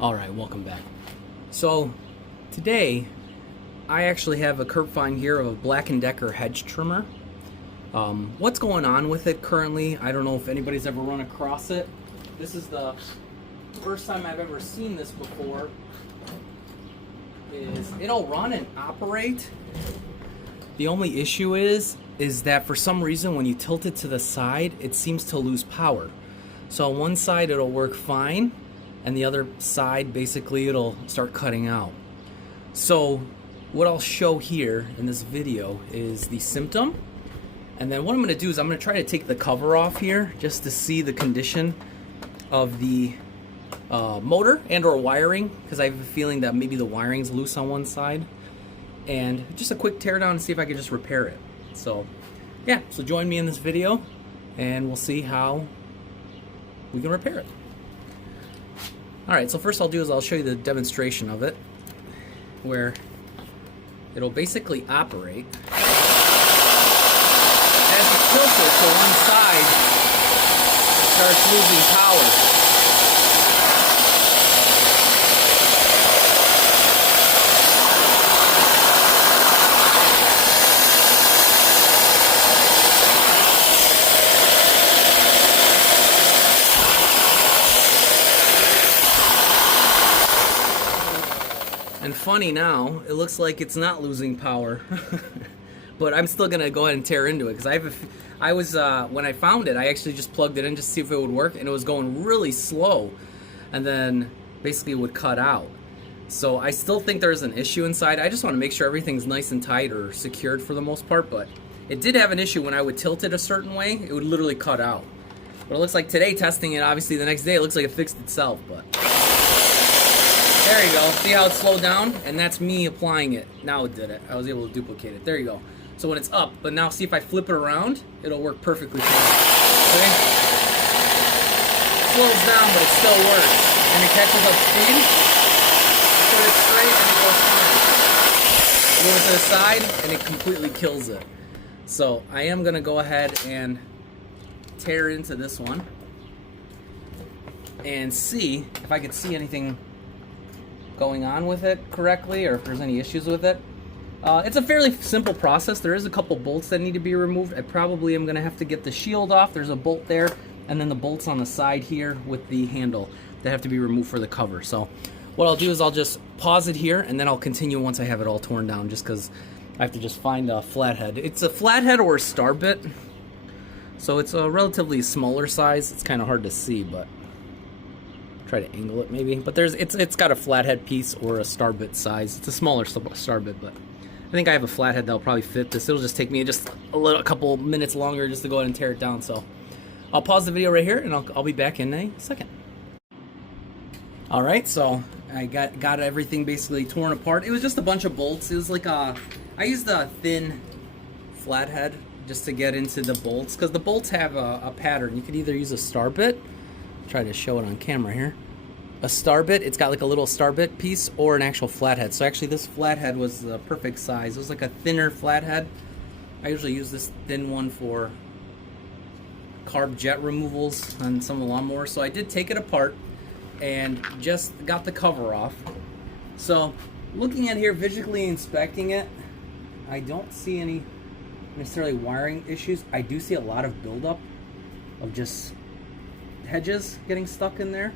Alright, welcome back. So, today, I actually have a curb find here of a Black & Decker hedge trimmer. What's going on with it currently, I don't know if anybody's ever run across it. This is the first time I've ever seen this before. It'll run and operate. The only issue is that for some reason when you tilt it to the side, it seems to lose power. So on one side it'll work fine, and the other side basically it'll start cutting out. So what I'll show here in this video is the symptom, and then what I'm going to do is I'm going to try to take the cover off here just to see the condition of the motor and or wiring, because I have a feeling that maybe the wiring's loose on one side, and just a quick teardown and see if I can just repair it. So yeah, so join me in this video and we'll see how we can repair it. Alright, so first I'll do is I'll show you the demonstration of it, where it'll basically operate. As you tilt it to one side, it starts losing power. And funny now, it looks like it's not losing power, but I'm still gonna go ahead and tear into it because when I found it, I actually just plugged it in just to see if it would work, and it was going really slow, and then basically it would cut out. So I still think there's an issue inside. I just want to make sure everything's nice and tight or secured for the most part, but it did have an issue when I would tilt it a certain way, it would literally cut out. But it looks like today, testing it, obviously the next day, it looks like it fixed itself, but there you go. See how it slowed down? And that's me applying it. Now it did it. I was able to duplicate it. There you go. So when it's up, but now see if I flip it around, it'll work perfectly fine. Okay? It slows down, but it still works. And it catches up speed. Put it straight and it goes fine. Move it to the side and it completely kills it. So I am going to go ahead and tear into this one and see if I can see anything going on with it correctly, or if there's any issues with it. It's a fairly simple process. There is a couple bolts that need to be removed. I probably am going to have to get the shield off. There's a bolt there, and then the bolts on the side here with the handle that have to be removed for the cover. So what I'll do is I'll just pause it here, and then I'll continue once I have it all torn down, just because I have to just find a flathead. It's a flathead or a star bit, so it's a relatively smaller size. It's kind of hard to see, but try to angle it maybe, but it's got a flathead piece or a star bit size. It's a smaller star bit, but I think I have a flathead that'll probably fit this. It'll just take me just a couple minutes longer just to go ahead and tear it down. So I'll pause the video right here and I'll be back in a second. All right, so I got everything basically torn apart. It was just a bunch of bolts. It was like I used a thin flathead just to get into the bolts, because the bolts have a pattern. You could either use a star bit, try to show it on camera here, a star bit, it's got like a little star bit piece, or an actual flathead. So actually this flathead was the perfect size. It was like a thinner flathead. I usually use this thin one for carb jet removals on some of the lawnmowers. So I did take it apart and just got the cover off. So looking at here, visually inspecting it, I don't see any necessarily wiring issues. I do see a lot of buildup of just hedges getting stuck in there.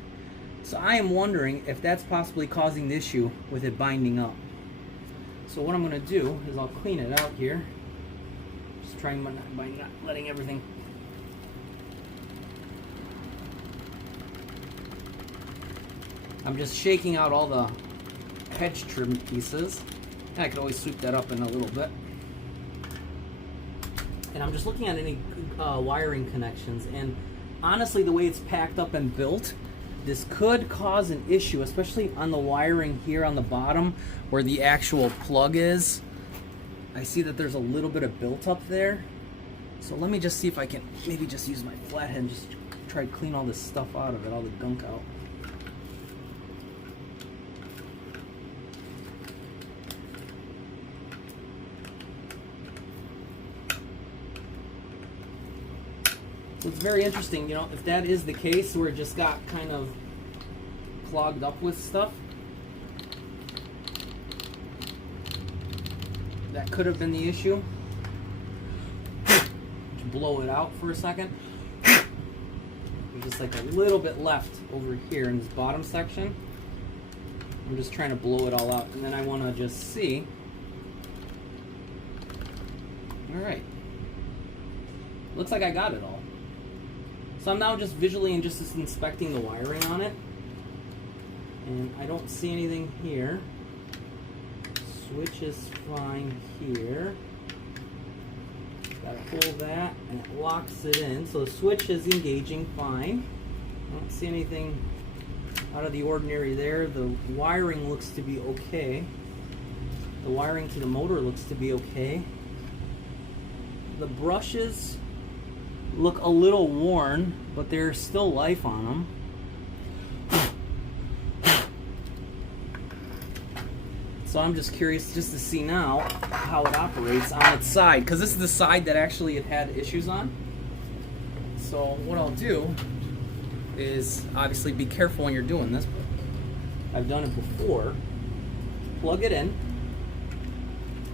So I am wondering if that's possibly causing the issue with it binding up. So what I'm going to do is I'll clean it out here. Just trying by not letting everything. I'm just shaking out all the hedge trim pieces. And I could always sweep that up in a little bit. And I'm just looking at any wiring connections, and honestly, the way it's packed up and built, this could cause an issue, especially on the wiring here on the bottom where the actual plug is. I see that there's a little bit of built up there. So let me just see if I can maybe just use my flathead and just try to clean all this stuff out of it, all the gunk out. So it's very interesting, you know, if that is the case where it just got kind of clogged up with stuff. That could have been the issue. Blow it out for a second. There's just like a little bit left over here in this bottom section. I'm just trying to blow it all out, and then I want to just see. All right, looks like I got it all. So I'm now just visually and just inspecting the wiring on it, and I don't see anything here. Switch is fine here. Gotta pull that, and it locks it in. So the switch is engaging fine. I don't see anything out of the ordinary there. The wiring looks to be okay. The wiring to the motor looks to be okay. The brushes look a little worn, but there's still life on them. So I'm just curious just to see now how it operates on its side, because this is the side that actually it had issues on. So what I'll do is obviously be careful when you're doing this. I've done it before. Plug it in.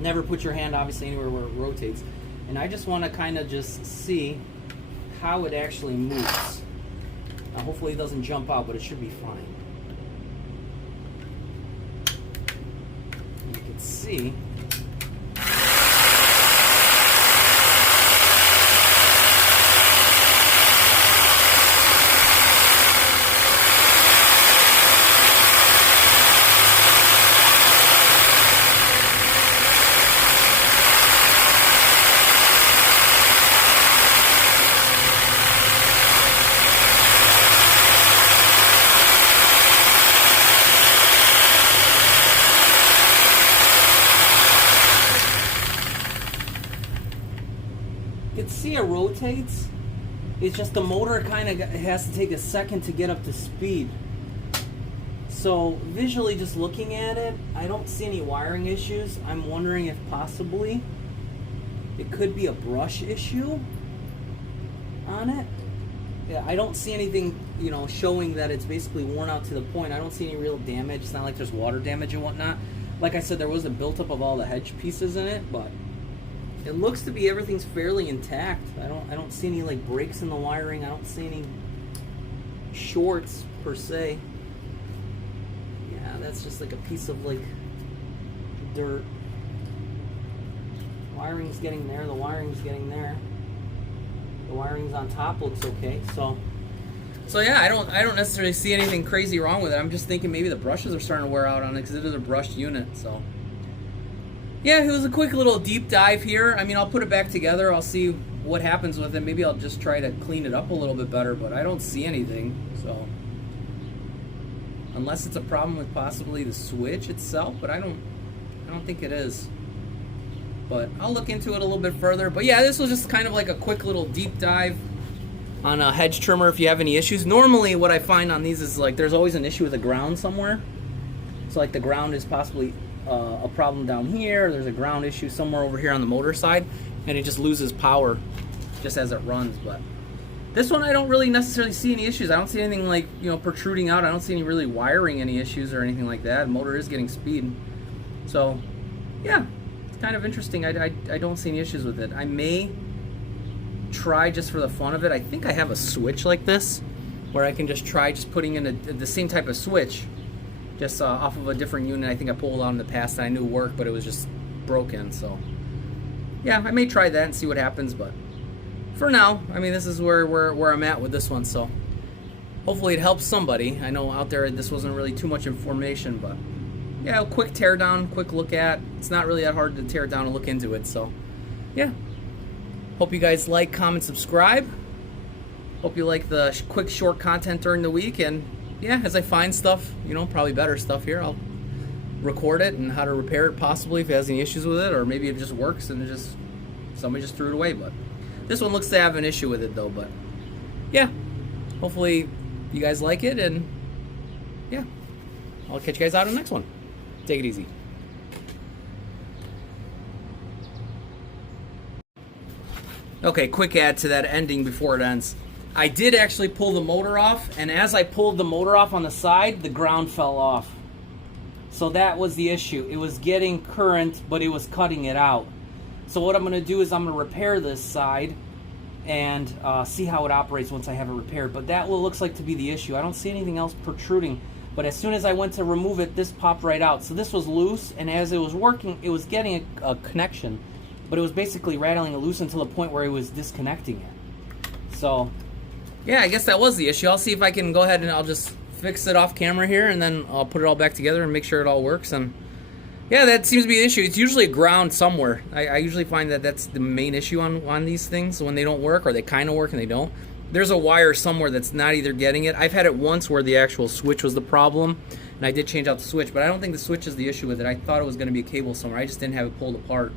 Never put your hand obviously anywhere where it rotates. And I just want to kind of just see how it actually moves. Now hopefully it doesn't jump out, but it should be fine. You can see it rotates. It's just the motor kind of has to take a second to get up to speed. So visually just looking at it, I don't see any wiring issues. I'm wondering if possibly it could be a brush issue on it. Yeah, I don't see anything, you know, showing that it's basically worn out to the point. I don't see any real damage. It's not like there's water damage and whatnot. Like I said, there was a buildup of all the Hedge pieces in it, but it looks to be everything's fairly intact. I don't see any like breaks in the wiring. I don't see any shorts per se. Yeah, that's just like a piece of like dirt. Wiring's getting there. The wiring's getting there. The wiring's on top looks okay. So yeah, I don't necessarily see anything crazy wrong with it. I'm just thinking maybe the brushes are starting to wear out on it because it is a brushed unit. So yeah, it was a quick little deep dive here. I mean, I'll put it back together. I'll see what happens with it. Maybe I'll just try to clean it up a little bit better, but I don't see anything. So unless it's a problem with possibly the switch itself, but I don't think it is. But I'll look into it a little bit further. But yeah, this was just kind of like a quick little deep dive on a Hedge trimmer if you have any issues. Normally what I find on these is like there's always an issue with the ground somewhere. So like the ground is possibly a problem down here. There's a ground issue somewhere over here on the motor side, and it just loses power just as it runs. But this one I don't really necessarily see any issues. I don't see anything like, you know, protruding out. I don't see any really wiring any issues or anything like that. The motor is getting speed. So yeah, it's kind of interesting. I don't see any issues with it. I may try just for the fun of it. I think I have a switch like this where I can just try just putting in the same type of switch just off of a different unit. I think I pulled out in the past and I knew it worked, but it was just broken. So yeah, I may try that and see what happens. But for now, I mean, this is where I'm at with this one. So hopefully it helps somebody. I know out there this wasn't really too much information, but yeah, a quick tear down, quick look at. It's not really that hard to tear it down and look into it. So yeah, hope you guys like, comment, subscribe. Hope you like the quick, short content during the week. And yeah, as I find stuff, you know, probably better stuff here, I'll record it and how to repair it possibly if it has any issues with it, or maybe it just works and somebody just threw it away. But this one looks to have an issue with it though. But yeah, hopefully you guys like it, and yeah, I'll catch you guys out on the next one. Take it easy. Okay, quick add to that ending before it ends. I did actually pull the motor off, and as I pulled the motor off on the side, the ground fell off. So that was the issue. It was getting current, but it was cutting it out. So what I'm going to do is I'm going to repair this side and see how it operates once I have it repaired. But that looks like to be the issue. I don't see anything else protruding. But as soon as I went to remove it, this popped right out. So this was loose, and as it was working, it was getting a connection. But it was basically rattling it loose until the point where it was disconnecting it. So, yeah, I guess that was the issue. I'll see if I can go ahead and I'll just fix it off camera here, and then I'll put it all back together and make sure it all works. And yeah, that seems to be the issue. It's usually a ground somewhere. I usually find that that's the main issue on these things when they don't work, or they kind of work and they don't. There's a wire somewhere that's not either getting it. I've had it once where the actual switch was the problem, and I did change out the switch, but I don't think the switch is the issue with it. I thought it was going to be a cable somewhere. I just didn't have it pulled apart.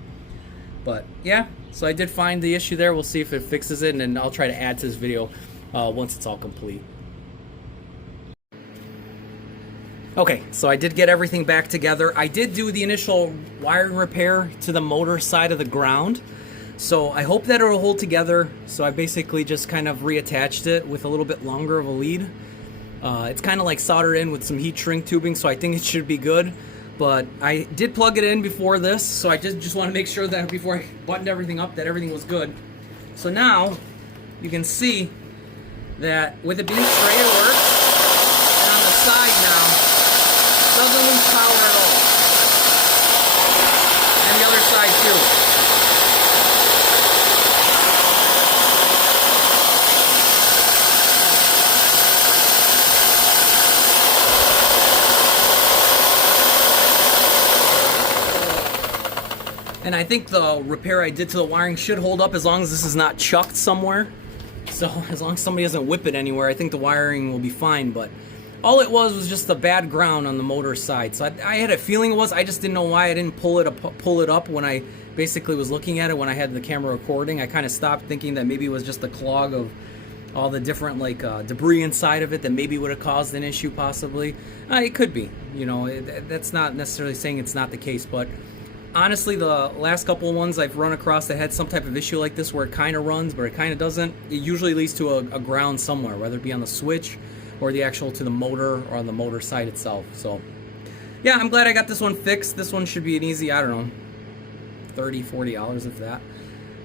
But yeah, so I did find the issue there. We'll see if it fixes it, and then I'll try to add to this video once it's all complete. Okay, so I did get everything back together. I did do the initial wiring repair to the motor side of the ground. So I hope that it'll hold together. So I basically just kind of reattached it with a little bit longer of a lead. It's kind of like soldered in with some heat shrink tubing, so I think it should be good. But I did plug it in before this, so I just want to make sure that before I buttoned everything up that everything was good. So now you can see that with it being straight it works, and on the side now doesn't lose power at all. And the other side too. And I think the repair I did to the wiring should hold up as long as this is not chucked somewhere. So as long as somebody doesn't whip it anywhere, I think the wiring will be fine. But all it was just the bad ground on the motor side. So I had a feeling it was. I just didn't know why I didn't pull it up when I basically was looking at it when I had the camera recording. I kind of stopped thinking that maybe it was just a clog of all the different debris inside of it that maybe would have caused an issue possibly. It could be. You know, that's not necessarily saying it's not the case, but honestly, the last couple of ones I've run across that had some type of issue like this where it kind of runs, but it kind of doesn't, it usually leads to a ground somewhere, whether it be on the switch or the actual to the motor or on the motor side itself. So, yeah, I'm glad I got this one fixed. This one should be an easy, I don't know, $30, $40 if that.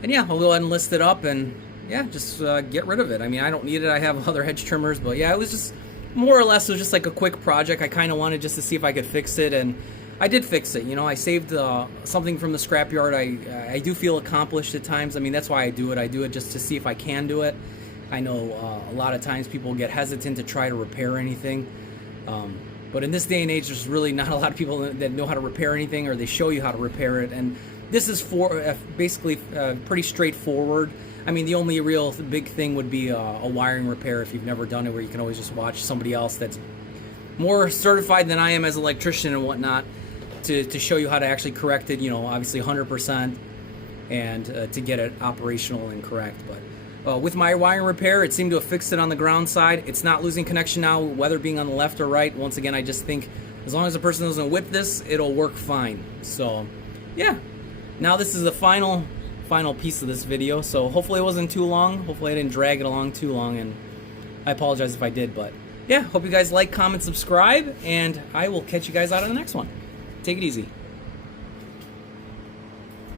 And yeah, I'll go ahead and list it up and, yeah, just get rid of it. I mean, I don't need it. I have other Hedge trimmers, but yeah, it was just, more or less, it was just like a quick project. I kind of wanted just to see if I could fix it, and I did fix it. You know, I saved something from the scrapyard. I do feel accomplished at times. I mean, that's why I do it. I do it just to see if I can do it. I know a lot of times people get hesitant to try to repair anything. But in this day and age, there's really not a lot of people that know how to repair anything, or they show you how to repair it. And this is basically pretty straightforward. I mean, the only real big thing would be a wiring repair if you've never done it, where you can always just watch somebody else that's more certified than I am as an electrician and whatnot to show you how to actually correct it, you know, obviously 100%, and to get it operational and correct. But with my wiring repair, it seemed to have fixed it on the ground side. It's not losing connection now, whether being on the left or right. Once again, I just think as long as the person doesn't whip this, it'll work fine. So, yeah. Now this is the final piece of this video, so hopefully it wasn't too long. Hopefully I didn't drag it along too long, and I apologize if I did. But yeah, hope you guys like, comment, subscribe, and I will catch you guys out on the next one. Take it easy.